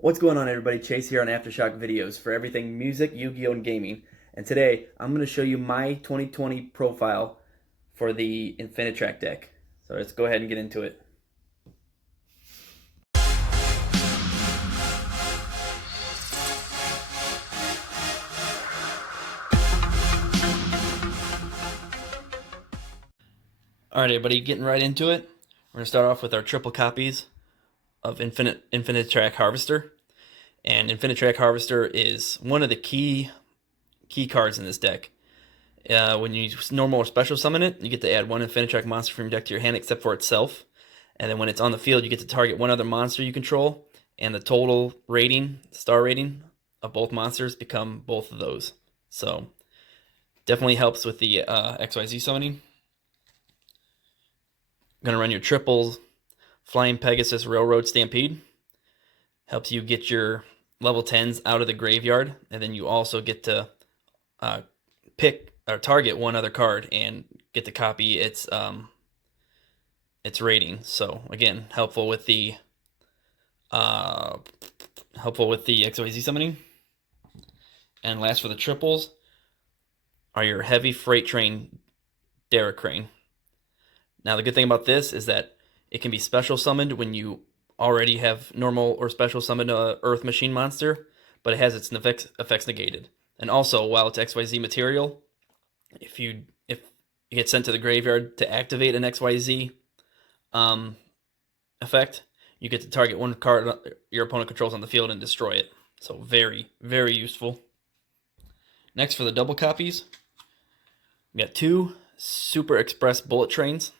What's going on, everybody? Chase here on Aftershock videos for everything music, Yu-Gi-Oh, and gaming. And today I'm going to show you my 2020 profile for the Infinitrack deck. So let's go ahead and get into it. Alright, everybody, getting right into it. We're going to start off with our triple copies of Infinitrack Harvester. And Infinitrack Harvester is one of the key cards in this deck. When you normal or special summon it, you get to add one Infinitrack monster from your deck to your hand except for itself. And then when it's on the field, you get to target one other monster you control, and the total rating, star rating, of both monsters become both of those. So definitely helps with the XYZ summoning. I'm going to run your triples, Flying Pegasus, Railroad Stampede. Helps you get your level 10s out of the graveyard, and then you also get to pick or target one other card and get to copy its rating. So again, helpful with the XYZ summoning. And last for the triples are your heavy freight train Derek Crane. Now the good thing about this is that it can be special summoned when you already have normal or special summoned Earth Machine monster, but it has its effects negated. And also, while it's XYZ material, if you get sent to the graveyard to activate an XYZ effect, you get to target one card your opponent controls on the field and destroy it. So very, very useful. Next, for the double copies, we got two Super Express Bullet Trains.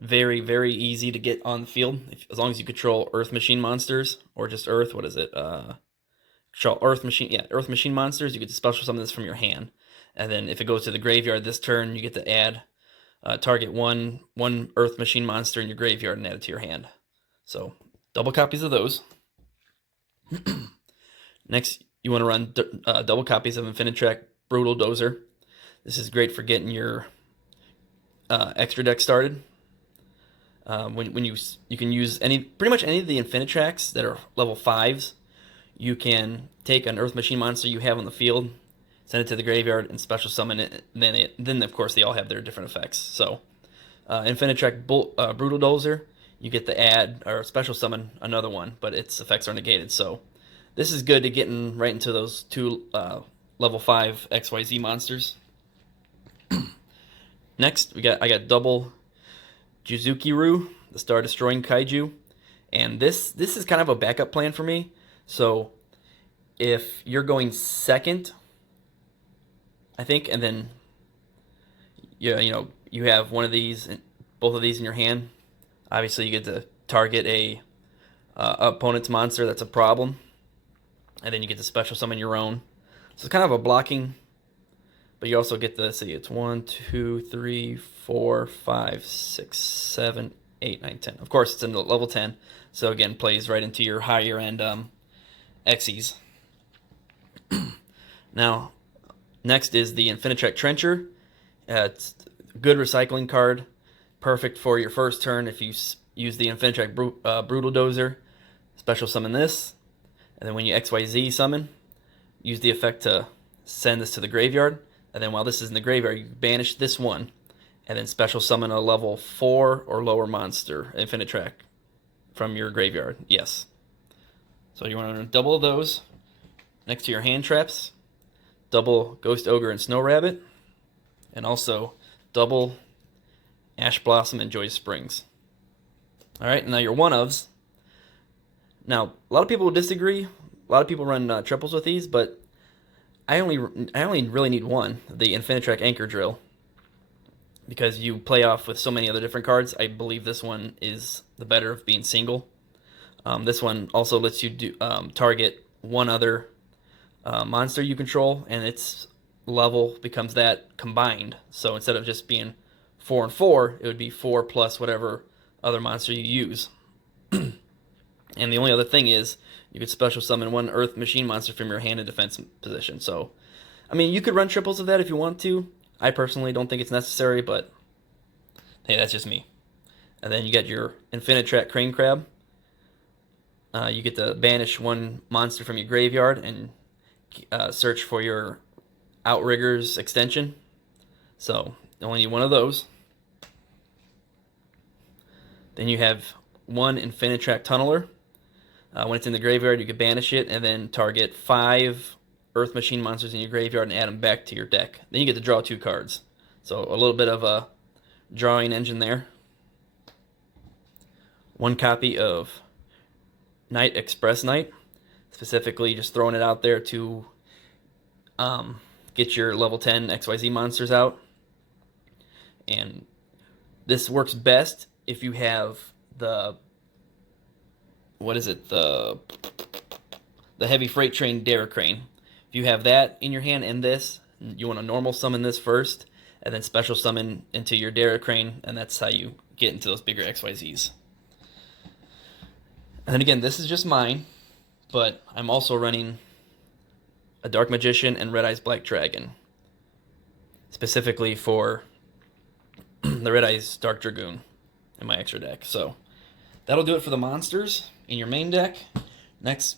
Very, very easy to get on the field as long as you control Earth Machine monsters or just Earth. What is it? Control Earth Machine. Yeah, Earth Machine monsters. You get to special summon this from your hand, and then if it goes to the graveyard this turn, you get to add target one Earth Machine monster in your graveyard and add it to your hand. So double copies of those. Next, you want to run double copies of Infinitrack Brutal Dozer. This is great for getting your extra deck started. When you can use pretty much any of the Infinitracks that are level 5s, you can take an Earth Machine monster you have on the field, send it to the graveyard, and special summon it. And then of course they all have their different effects. So Infinitrack Brutal Dozer, you get to add or special summon another one, but its effects are negated. So this is good to getting right into those two level 5 XYZ monsters. Next, I got double Juzuki-Ru, the Star Destroying Kaiju, and this is kind of a backup plan for me. So if you're going second, I think, and then you have one of these, both of these in your hand, obviously you get to target a opponent's monster that's a problem, and then you get to special summon your own. So it's kind of a blocking, but you also get to see it's 1, 2, 3, 4, 5, 6, 7, 8, 9, 10. Of course, it's in level 10, so again, plays right into your higher end Xyz. Now, next is the Infinitrack Trencher. It's a good recycling card, perfect for your first turn if you use the Infinitrack Brutal Dozer. Special summon this, and then when you XYZ summon, use the effect to send this to the graveyard. And then while this is in the graveyard, you banish this one, and then special summon a level 4 or lower monster, Infinitrack, from your graveyard. Yes. So you want to double those next to your hand traps, double Ghost Ogre and Snow Rabbit, and also double Ash Blossom and Joy Springs. All right, now your one-ofs. Now, a lot of people disagree. A lot of people run triples with these, but I only really need one, the Infinitrack Anchor Drill, because you play off with so many other different cards. I believe this one is the better of being single. This one also lets you target one other monster you control, and its level becomes that combined. So instead of just being 4 and 4, it would be 4 plus whatever other monster you use. And the only other thing is, you could special summon one Earth Machine monster from your hand in defense position. So, I mean, you could run triples of that if you want to. I personally don't think it's necessary, but hey, that's just me. And then you got your Infinitrack Crane Crab. You get to banish one monster from your graveyard and search for your Outrigger's extension. So you only need one of those. Then you have one Infinitrack Tunneler. When it's in the graveyard, you can banish it and then target 5 Earth Machine monsters in your graveyard and add them back to your deck. Then you get to draw 2 cards. So a little bit of a drawing engine there. One copy of Night Express Knight, specifically just throwing it out there to get your level 10 XYZ monsters out. And this works best if you have the, what is it, the heavy freight train Derrick Crane. If you have that in your hand and this, you want to normal summon this first, and then special summon into your Derrick Crane, and that's how you get into those bigger XYZs. And then again, this is just mine, but I'm also running a Dark Magician and Red Eyes Black Dragon, specifically for the Red Eyes Dark Dragoon in my extra deck. So that'll do it for the monsters in your main deck. Next,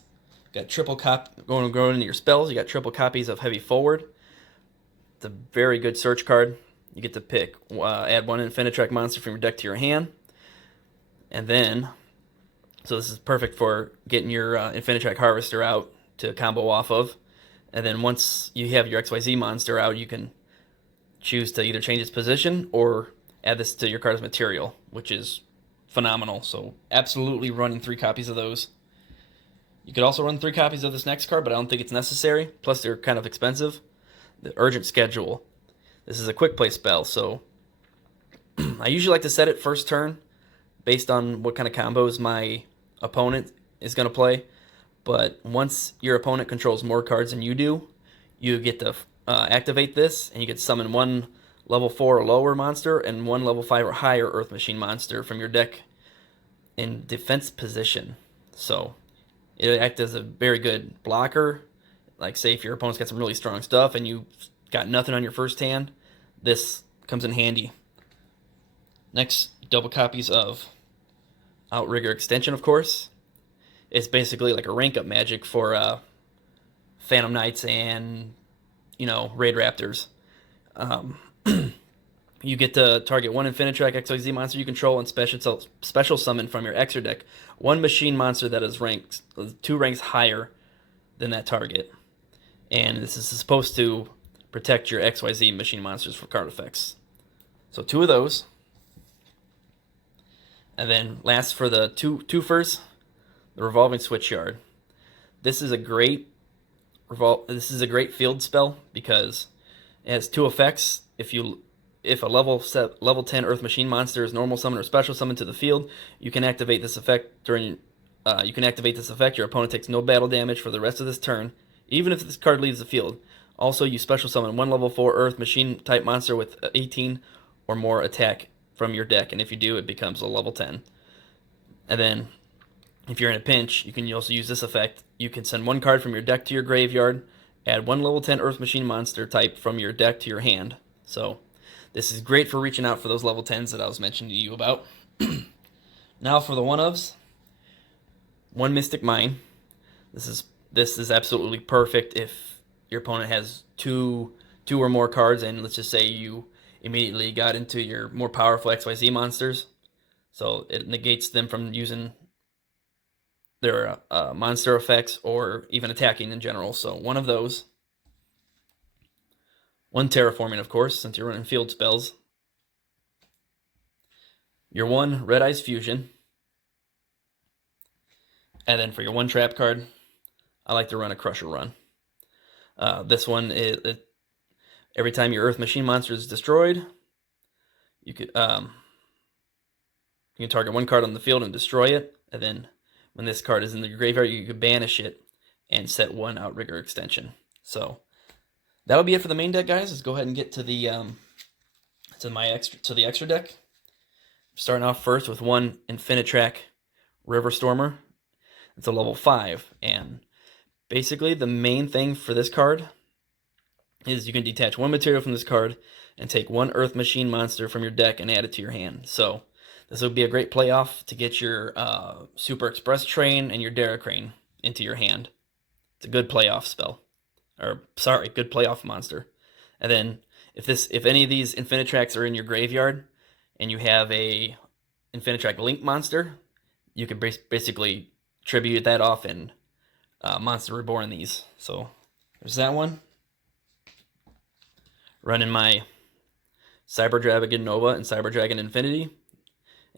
got triple going into your spells. You got triple copies of Heavy Forward. It's a very good search card. You get to pick, add one Infinitrack monster from your deck to your hand, and then, so this is perfect for getting your Infinitrack Harvester out to combo off of. And then once you have your XYZ monster out, you can choose to either change its position or add this to your card as material, which is phenomenal. So absolutely running 3 copies of those. You could also run 3 copies of this next card, but I don't think it's necessary. Plus, they're kind of expensive. The Urgent Schedule. This is a quick play spell, so I usually like to set it first turn based on what kind of combos my opponent is going to play. But once your opponent controls more cards than you do, you get to activate this, and you get to summon 1 level 4 or lower monster and 1 level 5 or higher Earth Machine monster from your deck in defense position. So it acts as a very good blocker. Like, say if your opponent's got some really strong stuff and you got nothing on your first hand, this comes in handy. Next, double copies of Outrigger Extension, of course. It's basically like a rank up magic for Phantom Knights and, Raid Raptors. You get to target 1 Infinitrack XYZ monster you control and special summon from your extra deck 1 machine monster that is ranked 2 ranks higher than that target. And this is supposed to protect your XYZ machine monsters for card effects. So 2 of those. And then last for the twofers, the Revolving Switchyard. This is a great field spell because it has 2 effects. If a level 10 Earth Machine monster is normal summon or special summon to the field, you can activate this effect during. You can activate this effect. Your opponent takes no battle damage for the rest of this turn, even if this card leaves the field. Also, you special summon 1 level 4 Earth Machine type monster with 18 or more attack from your deck, and if you do, it becomes a level 10. And then, if you're in a pinch, you can also use this effect. You can send 1 card from your deck to your graveyard, add 1 level 10 Earth Machine monster type from your deck to your hand. So this is great for reaching out for those level 10s that I was mentioning to you about. Now for the one-ofs. 1 Mystic Mine. This is absolutely perfect if your opponent has two or more cards, and let's just say you immediately got into your more powerful XYZ monsters. So it negates them from using their monster effects or even attacking in general. So 1 of those. 1 Terraforming, of course, since you're running field spells. Your 1 Red Eyes Fusion. And then for your 1 trap card, I like to run a Crusher Run. This one, every time your Earth Machine monster is destroyed, you can target 1 card on the field and destroy it. And then when this card is in your graveyard, you can banish it and set 1 Outrigger Extension. So that'll be it for the main deck, guys. Let's go ahead and get to the extra deck. Starting off first with 1 Infinitrack River Stormer. It's a level 5, and basically the main thing for this card is you can detach 1 material from this card and take 1 Earth Machine monster from your deck and add it to your hand. So This would be a great playoff to get your Super Express train and your Dara crane into your hand. It's a good playoff spell. Or, sorry, good playoff monster. And then, if any of these Infinitracks are in your graveyard, and you have a Infinitrack Link monster, you can basically tribute that off and Monster Reborn these. So, there's that one. Running my Cyber Dragon Nova and Cyber Dragon Infinity.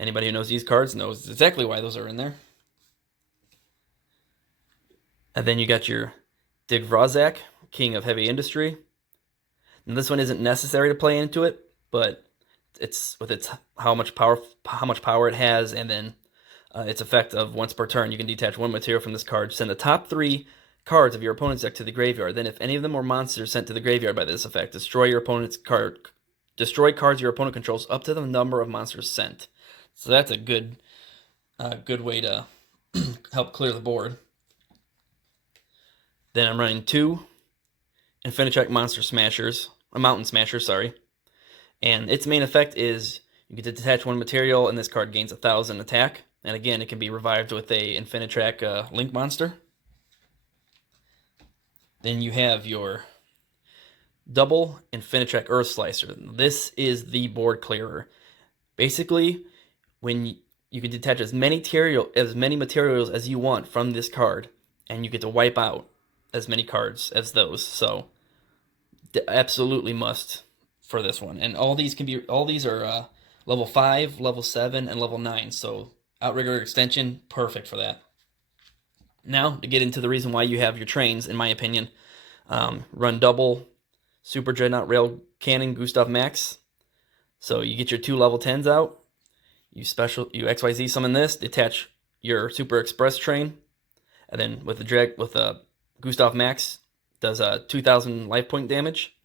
Anybody who knows these cards knows exactly why those are in there. And then you got your Dig Vrozak, King of Heavy Industry. Now this one isn't necessary to play into it, but it's with its how much power it has, and then its effect of once per turn you can detach one material from this card. Send the top 3 cards of your opponent's deck to the graveyard. Then if any of them are monsters sent to the graveyard by this effect, destroy cards your opponent controls up to the number of monsters sent. So that's a good way to help clear the board. Then I'm running 2 Infinitrack Mountain Smashers, sorry. And its main effect is you get to detach 1 material, and this card gains 1,000 attack. And again, it can be revived with a Infinitrack Link monster. Then you have your double Infinitrack Earth Slicer. This is the board clearer. Basically, when you can detach as many materials as you want from this card, and you get to wipe out as many cards as those. So absolutely must for this one. And all these are level 5, level 7, and level 9. So Outrigger extension, perfect for that. Now to get into the reason why you have your trains, in my opinion, run double Super Dreadnought Rail Cannon Gustav Max. So you get your 2 level 10s out. You XYZ summon this, detach your Super Express train, and then with the Gustav Max does 2,000 life point damage,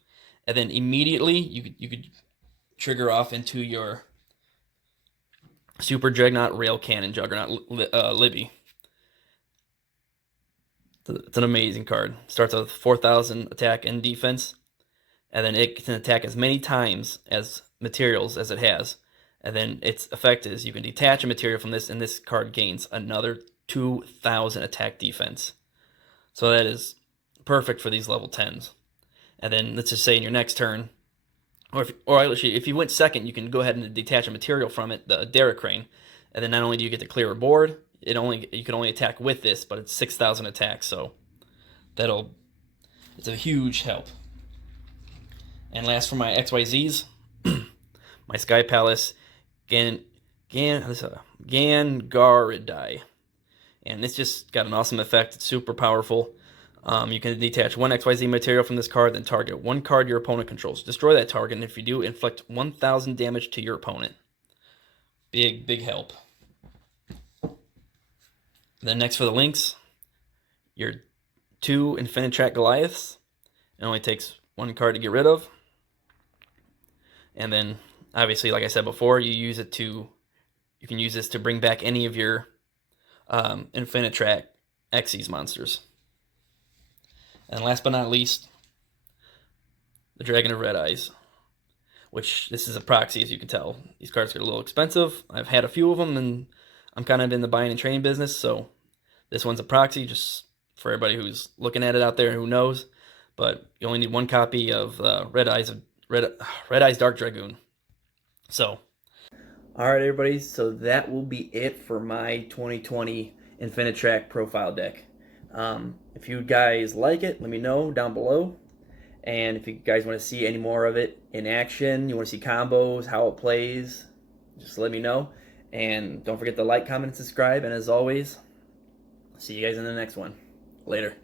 and then immediately you could trigger off into your Super Dreadnought Rail Cannon Juggernaut Libby. It's an amazing card. Starts with 4,000 attack and defense, and then it can attack as many times as materials as it has. And then its effect is you can detach a material from this, and this card gains another 2,000 attack defense. So that is perfect for these level 10s. And then let's just say in your next turn, or actually if you went second, you can go ahead and detach a material from it, the Dara crane. And then not only do you get to clear a board, you can only attack with this, but it's 6,000 attack. So it's a huge help. And last for my XYZs, my Sky Palace Gangaridai. And it's just got an awesome effect. It's super powerful. You can detach 1 XYZ material from this card, then target 1 card your opponent controls. Destroy that target, and if you do, inflict 1,000 damage to your opponent. Big help. Then next for the links, your 2 Infinitrack Goliaths. It only takes 1 card to get rid of. And then, obviously, like I said before, you can use this to bring back any of your Infinitrack Xyz monsters. And last but not least, the Dragon of Red Eyes, which this is a proxy, as you can tell. These cards get a little expensive. I've had a few of them, and I'm kind of in the buying and trading business, so this one's a proxy just for everybody who's looking at it out there and who knows. But you only need 1 copy of Red Eyes Dark Dragoon. So, all right, everybody. So that will be it for my 2020 Infinitrack profile deck. If you guys like it, let me know down below. And if you guys want to see any more of it in action, you want to see combos, how it plays, just let me know. And don't forget to like, comment, and subscribe. And as always, see you guys in the next one. Later.